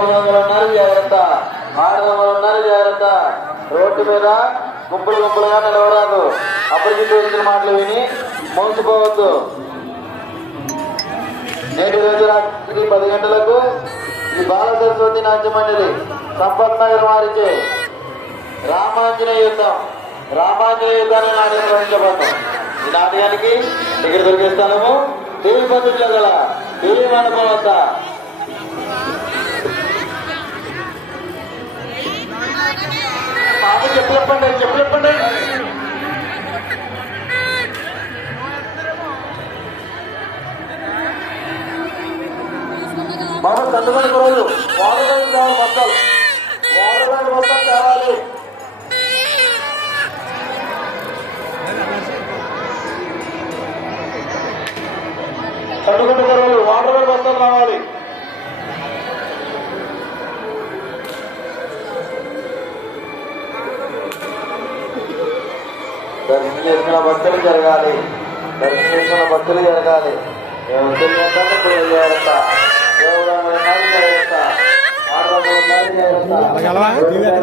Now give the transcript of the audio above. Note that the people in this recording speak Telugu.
ఆడదొంగలు ఉన్నారు జాగ్రత్త ఆడదొంగలు ఉన్నారు జాగ్రత్త. రోడ్డు మీద గుంపులు గుంపులుగా నిలవరాదు అప్పటికి వచ్చిన మాటలు విని మోసపోవద్దు. నేటి రోజు రాత్రి పది గంటలకు ఈ బాల సరస్వతి నాట్య మండలి సంపత్ నగర్ వారిచే రామాంజనేయ యుద్ధం. రామాంజనేయ యుద్ధాన్ని నాటకం నిర్వహించబడతాం ఈ నాటకానికి ఇక్కడ దొరికే స్థలము టీవీ పద్ధతిలో గల టీవీ మండపం వద్ద. చెప్పు చెప్పండి చెప్పు చెప్పండి. బాబు సంతకాలు రోజు వాడదానికి కావాలి మొత్తాలు వాడదానికి మొత్తాలు కావాలి. చదువుకుంటే రోజు వాటర్ మొత్తాలు రావాలి దర్శనం చేసుకున్న భక్తులు జరగాలి. దర్శనం చేసుకున్న భక్తులు జరగాలి. మేము తెలియదు జాగ్రత్త దేవుడు జాగ్రత్త ఆడవాళ్ళు జాగ్రత్త